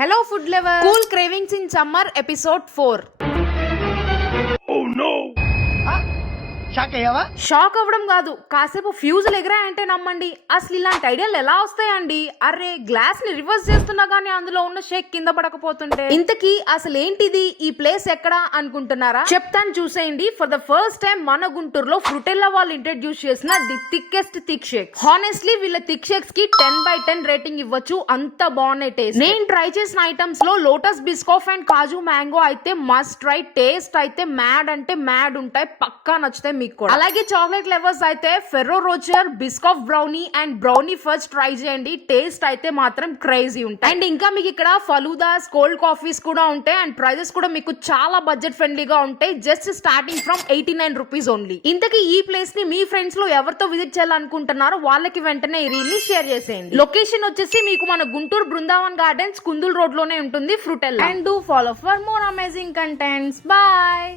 Hello food lovers! Cool cravings in summer episode 4. Oh no! Shock అవ్వడం కాదు, కాసేపు ఫ్యూజులు ఎగరాయంటే నమ్మండి. అసలు ఇలాంటి ఐడియాలు ఎలా వస్తాయండి? అరే, గ్లాస్ ని రివర్స్ చేస్తున్నా గానీ అందులో ఉన్న షేక్ కింద పడకపోతుంటే. ఇంతకీ అసలు ఏంటిది, ఈ ప్లేస్ ఎక్కడ అనుకుంటున్నారా? చెప్తాను చూసేయండి. ఫర్ ద ఫస్ట్ టైం మన గుంటూరులో ఫ్రూటెల్లా వాళ్ళు ఇంట్రడ్యూస్ చేసిన the thickest thick shake. Honestly వీళ్ళ థిక్ షేక్స్ కి 10/10 రేటింగ్ ఇవ్వచ్చు, అంత బాగున్నాయి టేస్ట్. నేను ట్రై చేసిన ఐటమ్స్ లో lotus Biscoff and kaju mango అయితే మస్ట్ ట్రై. టేస్ట్ అయితే మ్యాడ్ అంటే మ్యాడ్ ఉంటాయి, పక్కా నచ్చుతాయి మీకు కూడా. అలాగే చాక్లెట్ లెవర్స్ అయితే ferro Rocher, Biscoff brownie and brownie first try చేయండి. టేస్ట్ అయితే మాత్రం క్రేజీ ఉంటాయి. అండ్ ఇంకా మీకు ఇక్కడ ఫలూదాస్, కోల్డ్ కాఫీస్ కూడా ఉంటాయి. అండ్ ప్రైజెస్ కూడా మీకు చాలా బడ్జెట్ ఫ్రెండ్లీగా ఉంటాయి. Just starting from 89 rupees only. ఇంతకీ ఈ ప్లేస్ ని మీ ఫ్రెండ్స్ లో ఎవరితో విజిట్ చేయాలనుకుంటున్నారో వాళ్ళకి వెంటనే ఈ రీల్ ని షేర్ చేసేయండి. లొకేషన్ వచ్చేసి మీకు మన గుంటూరు బృందావన్ గార్డెన్స్ కుందుల్ రోడ్ లోనే ఉంటుంది, Frutella. And do follow for more amazing contents. Bye.